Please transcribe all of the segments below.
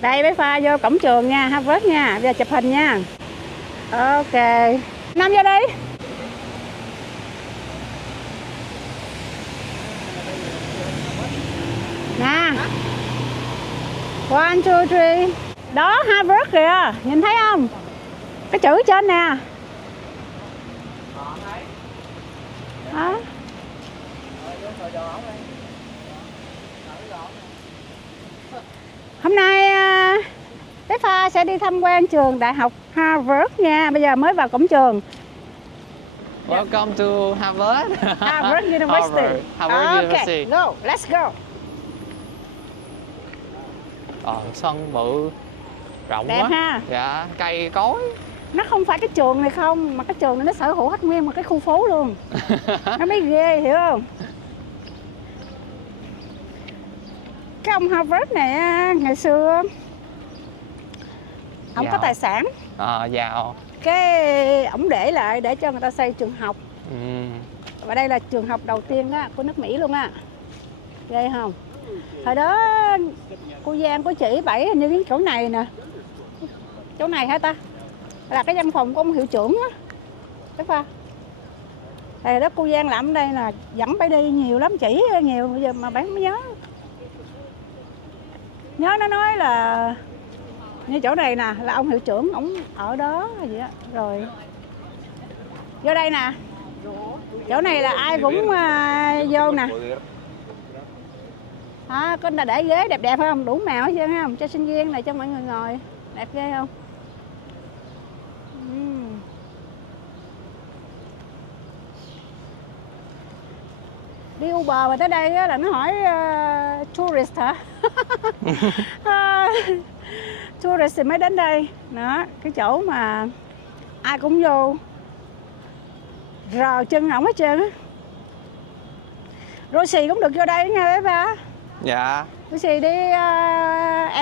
Đây bé Pha vô cổng trường nha, Harvard nha, bây giờ chụp hình nha. Ok. Nam vô đi. Nè. 1, 2, 3. Đó Harvard kìa, nhìn thấy không? Cái chữ trên nè. Đó. Hôm nay bé Pha sẽ đi tham quan trường đại học Harvard nha. Bây giờ mới vào cổng trường. Welcome to Harvard. Harvard University. Harvard University. Go, let's go. Sân bự rộng Đẹp quá. ha. Dạ, cây cối. Nó không phải cái trường này không, mà cái trường này nó sở hữu hết nguyên một cái khu phố luôn. Nó mới ghê, hiểu không? Cái ông Harvard này ngày xưa ông có tài sản. Giàu. Cái ổng để lại để cho người ta xây trường học. Ừ. Và đây là trường học đầu tiên á, của nước Mỹ luôn á. Ghê không? Hồi đó cô Giang có chỉ Bảy hình như cái chỗ này nè. Chỗ này hả ta? Là cái văn phòng của ông hiệu trưởng á. Đấy Pha. Hồi đó cô Giang làm ở đây là dẫn Bảy đi nhiều lắm, chỉ nhiều bây giờ mà Bảy không nhớ. Nhớ nó nói là như chỗ này nè là ông hiệu trưởng ổng ở đó vậy đó. Rồi vô đây nè, chỗ này là ai cũng vô nè. Có là để ghế đẹp đẹp không, đủ màu hết trơn không, cho sinh viên này cho mọi người ngồi đẹp ghê không. Đi Uber mà tới đây là nó hỏi tourist hả? Tourist thì mới đến đây. Đó, cái chỗ mà ai cũng vô rờ chân ổng hết trơn á. Rosie cũng được vô đây nha bé ba. Dạ. Rosie đi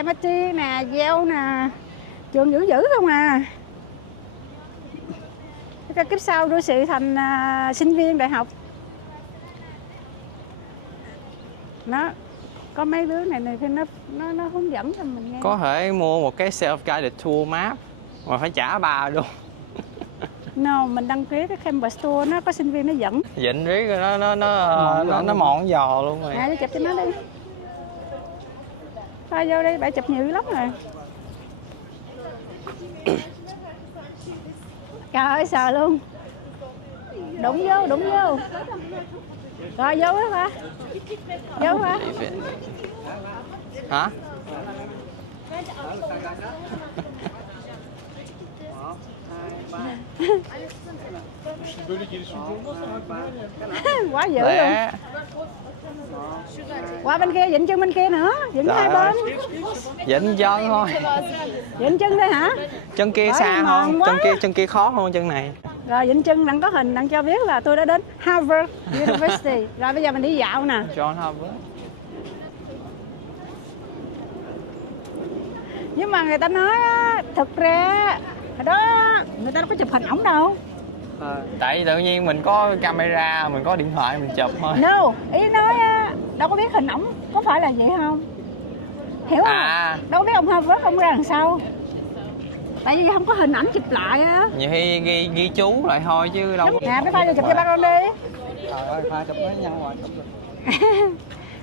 MIT nè, Yale nè, trường dữ dữ không à. Cái kiếp sau Rosie thành sinh viên đại học. Nó có mấy đứa này thì nó hướng dẫn cho mình nghe. Có thể mua một cái self-guided tour map mà phải trả $3 luôn. No, mình đăng ký cái campus tour, nó có sinh viên nó dẫn. Dịnh riết nó mòn giò luôn rồi. Đi chụp cho nó đi. Thôi vô đi, bạn chụp nhiều lắm rồi. Trời ơi sờ luôn. Đụng vô. Rồi vô đó ba. Vô ba. Hả? Quá dữ luôn. Qua bên kia, dịnh chân bên kia nữa, dịnh hai bên. Dịnh chân thôi. Dịnh chân đây hả? Chân kia xa hơn, chân kia khó hơn chân này. Rồi dịnh chân đặng có hình đặng cho biết là tôi đã đến Harvard University. Rồi bây giờ mình đi dạo nè. John Harvard. Nhưng mà người ta nói thực ra hồi đó người ta đâu có chụp hình ổng đâu. Tại vì tự nhiên mình có camera, mình có điện thoại mình chụp thôi. No, ý nói đâu có biết hình ổng có phải là vậy không? Hiểu không? Đâu có biết ông Harvard ông ra đằng sau. Tại vì không có hình ảnh chụp lại á. Nhiều khi ghi chú lại thôi chứ đâu. Nè, bé Pha vô chụp cho ba con đi. Trời ơi, Pha chụp với nhau rồi, chụp được.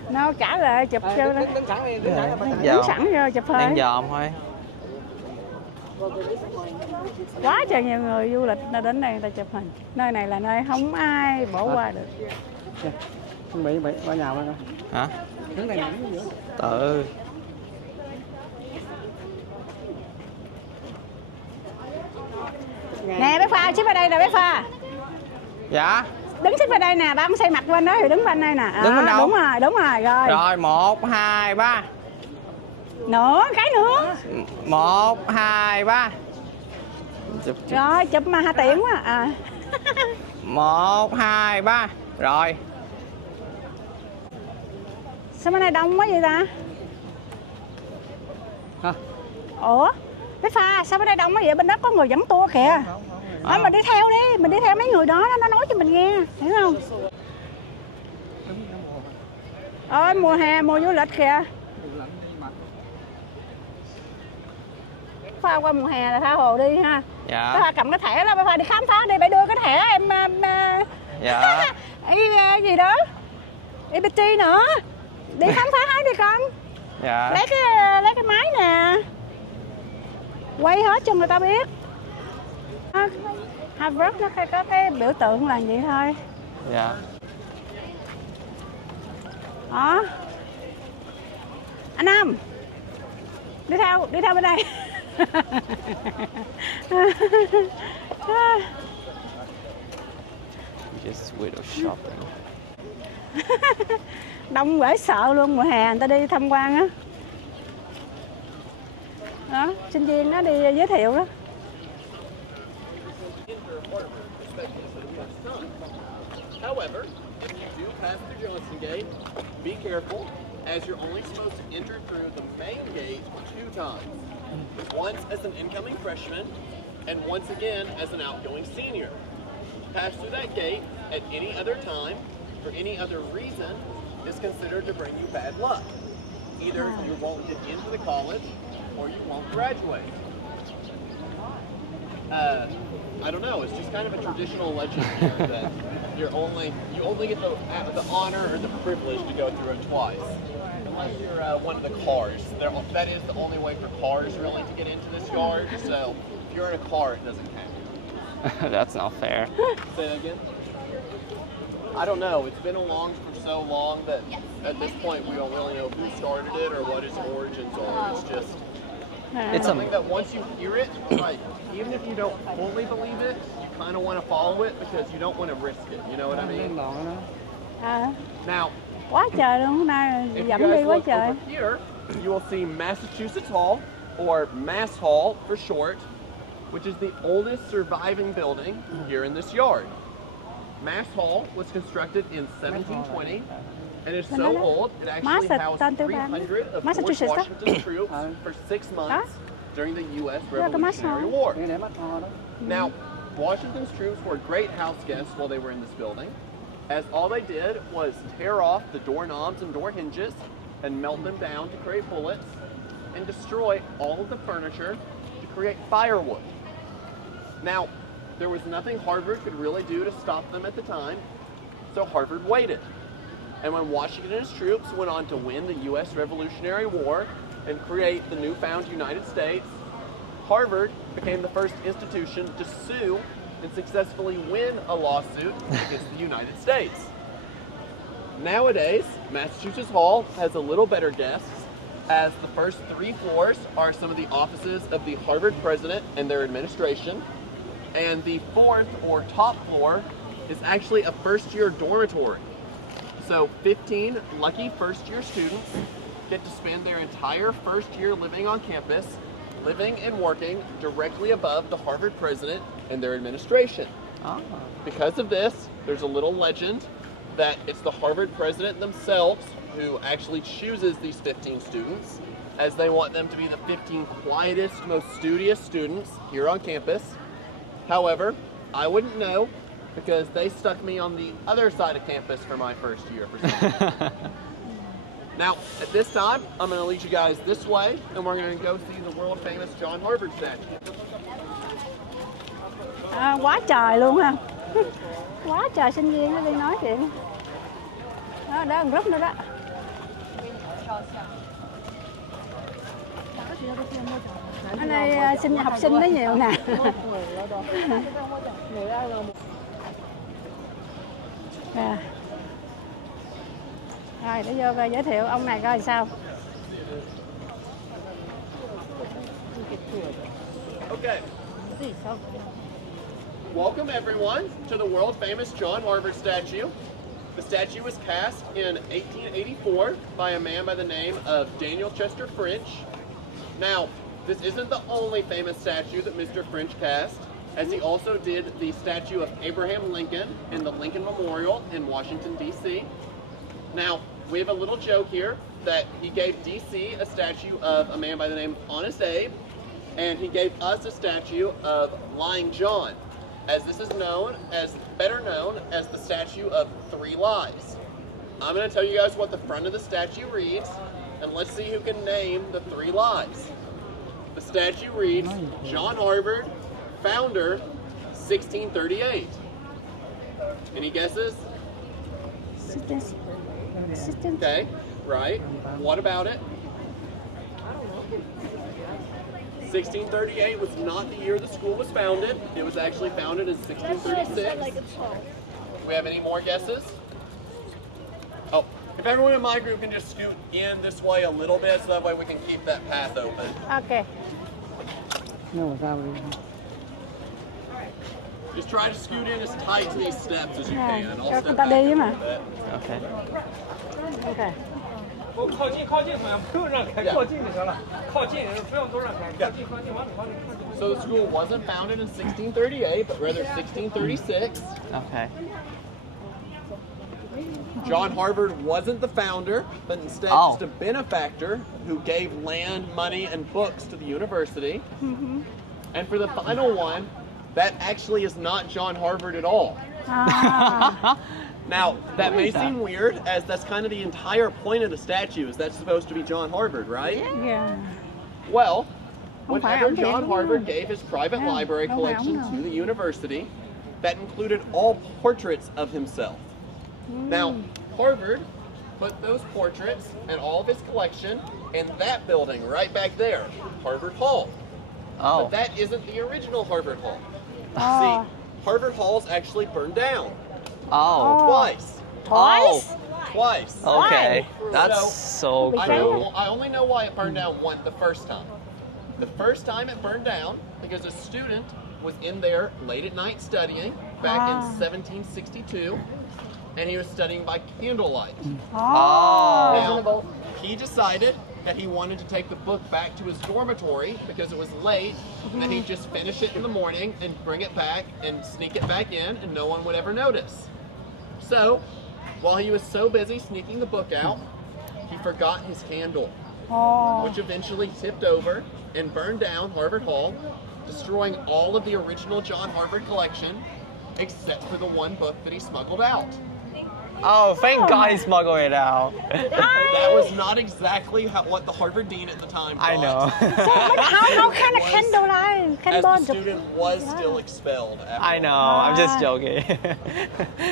Nó trả lại chụp cho nó. Đứng sẵn đi, Đứng sẵn vô chụp thôi. Đang dòm thôi. Quá trời nhiều người du lịch đến đây người ta chụp hình. Nơi này là nơi không ai bỏ qua được. Bị qua nhà mà. Hả? Đứng đây nằm giữa. Tự. Nè bé Pha, xích vào đây nè bé Pha. Dạ. Đứng xích vào đây nè, ba ông xây mặt bên đó thì đứng bên đây nè. Đứng bên đâu? Đúng rồi, rồi. Rồi 1, 2, 3. Nữa, cái nữa. 1, 2, 3. Rồi, chụp mà Hà Tiễn quá. 1, 2, 3. Rồi. Sao bên này đông quá vậy ta? Hả? Ủa? Bé Pha, sao bên đây đông quá vậy? Bên đó có người dẫn tour kìa. Mình đi theo đi, mình đi theo mấy người đó, nó nói cho mình nghe, hiểu không? Ôi, mùa hè, mùa du lịch kìa. Pha qua mùa hè là tha hồ đi ha. Dạ. Pha cầm cái thẻ đó, Pha đi khám phá đi, phải đưa cái thẻ em Dạ. gì đó, EBT nữa, đi khám phá hết đi con. Dạ. Lấy cái máy nè, quay hết cho người ta biết. Harvard nó có cái biểu tượng là vậy thôi. Dạ. Đó. Anh Nam, đi theo bên đây. Just window shopping. Đông dễ sợ luôn, mùa hè người ta đi tham quan á. Đó, sinh viên nó đi giới thiệu đó. However, if you do pass through Johnson Gate, be careful, as you're only supposed to enter through the main gate 2 times. Once as an incoming freshman, and once again as an outgoing senior. Pass through that gate at any other time, for any other reason, is considered to bring you bad luck. Either you won't get into the college, or you won't graduate. I don't know. It's just kind of a traditional legend here that you only get the honor or the privilege to go through it twice, unless you're one of the cars. That is the only way for cars really to get into this yard. So if you're in a car, it doesn't count. That's not fair. Say that again. I don't know. It's been along for so long that at this point we don't really know who started it or what its origins are. It's just It's something that once you hear it, like even if you don't fully believe it, you kind of want to follow it because you don't want to risk it. You know what I mean? Now, Quá trời luôn, hôm nay if you dẫm đi guys quá look trời. over here, you will see Massachusetts Hall, or Mass Hall for short, which is the oldest surviving building here in this yard. Mass Hall was constructed in 1720 and is so old it actually housed 300 of George Massachusetts. Washington's troops for 6 months during the U.S. Revolutionary War. Now, Washington's troops were great house guests while they were in this building, as all they did was tear off the doorknobs and door hinges and melt them down to create bullets and destroy all of the furniture to create firewood. Now, there was nothing Harvard could really do to stop them at the time, so Harvard waited. And when Washington and his troops went on to win the U.S. Revolutionary War and create the newfound United States, Harvard became the first institution to sue and successfully win a lawsuit against the United States. Nowadays, Massachusetts Hall has a little better guests, as the first 3 floors are some of the offices of the Harvard president and their administration, and the 4th or top floor is actually a first-year dormitory. So 15 lucky first-year students get to spend their entire first year living on campus, living and working directly above the Harvard president and their administration. Because of this, there's a little legend that it's the Harvard president themselves who actually chooses these 15 students, as they want them to be the 15 quietest, most studious students here on campus. However, I wouldn't know, because they stuck me on the other side of campus for my first year for some reason. Now, at this time, I'm going to lead you guys this way, and we're going to go see the world famous John Harvard statue. Quá trời luôn ha. Quá trời sinh viên nó đi nói chuyện. Đó, đó group nữa đó. Ở đây học sinh nó nhiều nè. Rồi để vô coi giới thiệu ông này coi sao. Okay. Welcome everyone to the world famous John Harvard statue. The statue was cast in 1884 by a man by the name of Daniel Chester French. Now, this isn't the only famous statue that Mr. French cast, as he also did the statue of Abraham Lincoln in the Lincoln Memorial in Washington, D.C. Now, we have a little joke here that he gave D.C. a statue of a man by the name of Honest Abe, and he gave us a statue of Lying John, as this is better known as the statue of 3 lies. I'm going to tell you guys what the front of the statue reads, and let's see who can name the 3 lies. The statue reads, John Harvard, founder, 1638. Any guesses? Okay, right. What about it? 1638 was not the year the school was founded. It was actually founded in 1636. We have any more guesses? Oh, if everyone in my group can just scoot in this way a little bit so that way we can keep that path open. Ok. No, sao đi. Just try to scoot in as tight to these steps as you À, can. I'll cho step người ta back đi a mà. little bit. OK. Ok. 我靠近，靠近，好像不用让开，靠近就行了。靠近，不用都让开，靠近，靠近，往里，靠近，靠近。 So the school wasn't founded in 1638, but rather 1636. OK. John Harvard wasn't the founder, but instead Oh. just a benefactor who gave land, money, and books to the university. And for the final one, that actually is not John Harvard at all. À, Now, that may is that? seem weird, as that's kind of the entire point of the statue, is that's supposed to be John Harvard, right? yeah. Well, Không phải whenever ông John thiệt. Harvard gave his private Yeah, library không phải collection ông to the university, that included all portraits of himself. Now, Harvard put those portraits and all of his collection in that building right back there, Harvard Hall. Oh. But that isn't the original Harvard Hall. Oh. See, Harvard Hall's actually burned down Oh. twice. Twice? Twice. OK. That's so I, cool. I only know why it burned down the first time. The first time it burned down because a student was in there late at night studying back in 1762, and he was studying by candlelight. Oh. Now, he decided that he wanted to take the book back to his dormitory because it was late, and then he'd just finish it in the morning and bring it back and sneak it back in, and no one would ever notice. So, while he was so busy sneaking the book out, he forgot his candle, Oh. which eventually tipped over and burned down Harvard Hall, destroying all of the original John Harvard collection, except for the one book that he smuggled out. Oh, thank God he smuggled it out. That was not exactly what the Harvard dean at the time thought. I know. How can a Was- candle light? Can As the burn student was still expelled. After I know. all. I'm just joking.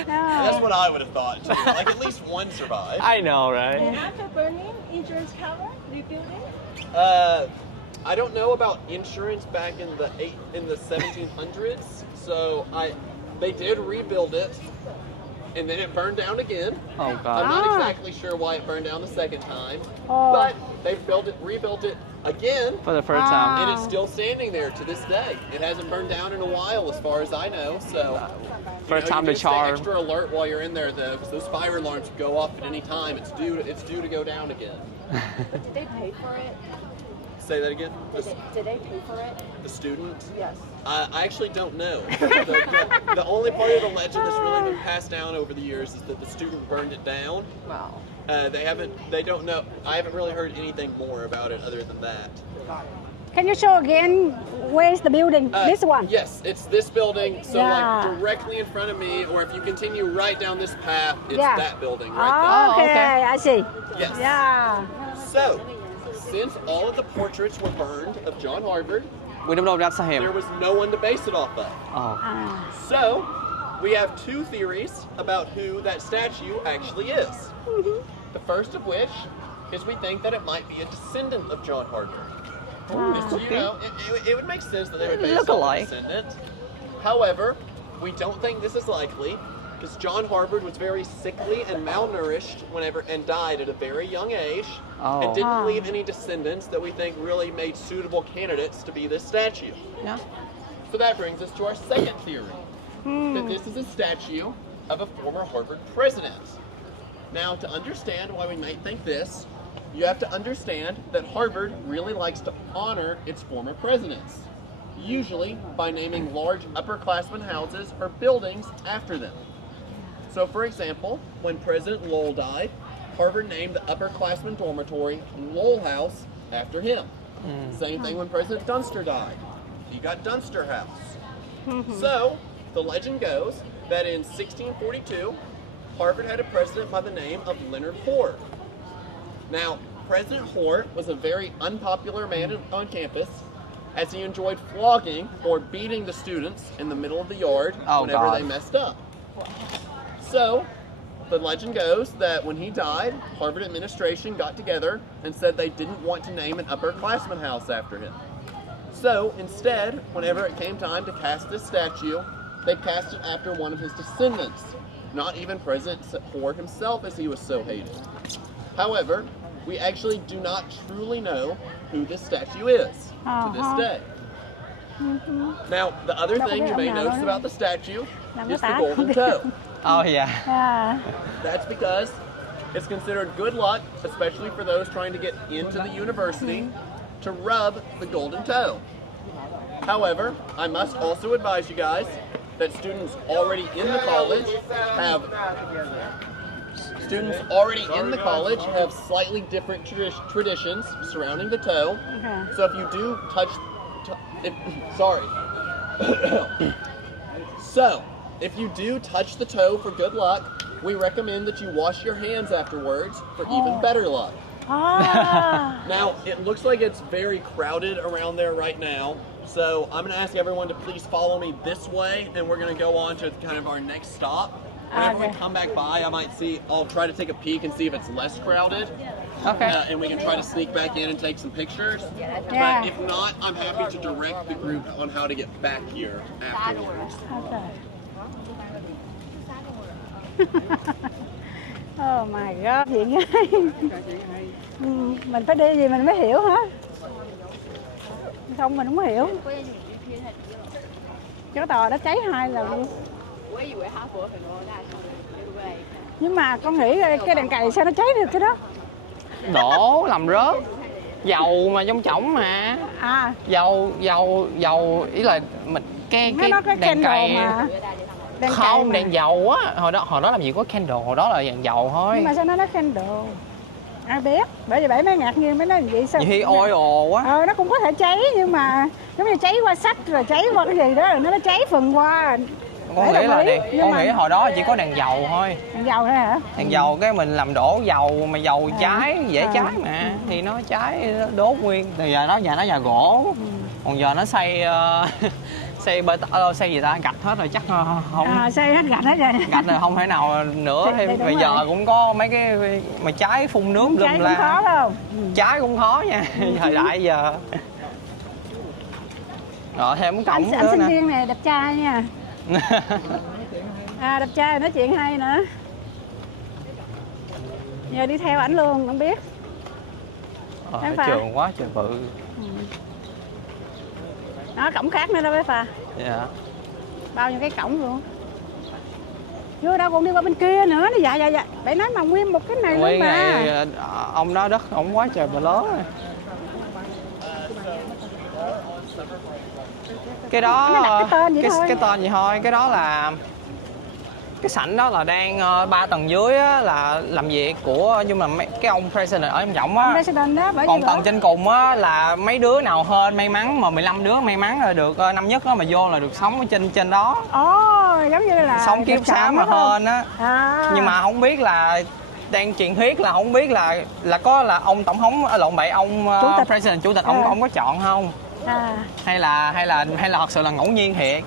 That's what I would have thought too. Like at least one survived. I know, right? After burning, insurance cover, rebuilding? I don't know about insurance back in the 1700s. So they did rebuild it, and then it burned down again. Oh I'm God. not Ah. exactly sure why it burned down the second time, Oh. but they rebuilt it again, For the first Ah. time. and it's still standing there to this day. It hasn't burned down in a while, as far as I know. So, First you time need to stay charm. extra alert while you're in there, though, because those fire alarms go off at any time. It's due to go down again. Did they pay for it? Say that again. Did they pay for it? The student. Yes. I actually don't know. The only part of the legend that's really been passed down over the years is that the student burned it down. Wow. They don't know. I haven't really heard anything more about it other than that. Can you show again where's the building? This one? Yes, it's this building. So Yeah. like directly in front of me, or if you continue right down this path, it's Yeah. that building right there. Okay, okay. I see. Yes. Yeah. So, since all of the portraits were burned of John Harvard, We don't know if that's him. there was no one to base it off of. Oh. À. So, we have two theories about who that statue actually is. The first of which is we think that it might be a descendant of John Harvard. Because, you know, it would make sense that they would base Look it off a alike. descendant. However, we don't think this is likely because John Harvard was very sickly and malnourished and died at a very young age Oh. and didn't Ah. leave any descendants that we think really made suitable candidates to be this statue. Yeah. So that brings us to our second theory, that this is a statue of a former Harvard president. Now, to understand why we might think this, you have to understand that Harvard really likes to honor its former presidents, usually by naming large upperclassmen houses or buildings after them. So, for example, when President Lowell died, Harvard named the upperclassmen dormitory Lowell House after him. Same thing when President Dunster died. You got Dunster House. So, the legend goes that in 1642, Harvard had a president by the name of Leonard Hoare. Now, President Hoare was a very unpopular man on campus, as he enjoyed flogging or beating the students in the middle of the yard Oh, whenever God. they messed up. So, the legend goes that when he died, Harvard administration got together and said they didn't want to name an upperclassman house after him. So, instead, whenever it came time to cast this statue, they cast it after one of his descendants, not even President Hoare himself, as he was so hated. However, we actually do not truly know who this statue is to this day. Now, the other thing you may notice about the statue is the golden toe. Oh dạ. À, That's because it's considered good luck, especially for those trying to get into the university, to rub the golden toe. However, I must also advise you guys that students already in the college have slightly different traditions surrounding the toe. okay. So if you do touch, so if you do touch the toe for good luck, we recommend that you wash your hands afterwards for even better luck. À, Now, it looks like it's very crowded around there right now, so I'm going to ask everyone to please follow me this way, and we're going to go on to kind of our next stop. Whenever we Okay. come back by, I'll try to take a peek and see if it's less crowded. Okay. And we can try to sneak back in and take some pictures. Yeah. But if not, I'm happy to direct the group on how to get back here afterwards. ok. Oh my god, chuyện gái. Mình phải đi gì mình mới hiểu hả? Không mình không có hiểu. Cái tòa đã cháy 2 lần luôn. Nhưng mà con nghĩ cái đèn cày sao nó cháy được cái đó? Đổ làm rớt. Dầu mà trong chổng mà. À, Dầu ý là mình cái nó có đèn candle cày. mà. Đèn cày Không, mà. đèn dầu á, hồi đó làm gì có candle, hồi đó là đèn dầu thôi. Nhưng mà sao nó candle? Ai biết, bởi vì bảy mới ngạc nhiên mới nói vậy sao? Nhiều khi oil quá. Nó cũng có thể cháy nhưng mà giống như cháy qua sách rồi cháy qua cái gì đó rồi nó cháy phần qua. Con nghĩ là nhưng con mà- nghĩ hồi đó chỉ có đèn dầu thôi. Đèn dầu thôi hả? Đèn dầu cái mình làm đổ dầu mà dầu cháy dễ À. cháy mà thì nó cháy nó đốt nguyên. Thì giờ nó nhà gỗ. Còn giờ nó xây xây gì ta, gạch hết rồi chắc không. Xây hết gạch hết rồi. Gạch rồi không thể nào nữa Thì- thêm. thì đúng Bây giờ rồi. cũng có mấy cái mà cháy phun nước Cháy lum cũng khó la. đâu. Cháy cũng khó nha. Thời đại giờ. Rồi thêm một cổng Anh nữa sinh nè. viên này đẹp trai nha. Đẹp trai nói chuyện hay nữa. Giờ đi theo ảnh luôn không biết. Em Pha. Trường quá trời bự. Đó cổng khác nữa đâu bé Pha. Dạ. Bao nhiêu cái cổng luôn. Chưa đâu còn đi qua bên kia nữa. Dạ. Bạn nói mà nguyên một cái này luôn Nguyên mà. này ông đó đất ông quá trời bự lớn rồi. Cái đó Nó đặt cái tên vậy thôi. cái tên gì thôi, cái đó là cái sảnh đó là đang 3 tầng dưới á, là làm việc của nhưng mà cái ông president ở trong trọng á. President đó bởi Còn vì tầng trên cùng á là mấy đứa nào hên may mắn mà 15 đứa may mắn là được năm nhất á mà vô là được sống ở trên đó. giống như là Sống kiếp xá mà hên á. Nhưng mà không biết là đang truyền thuyết là không biết là có là ông tổng thống lộn bậy ông Chủ tịch. president chủ tịch ông có chọn không? À. Hay là thật sự là ngẫu nhiên thiệt.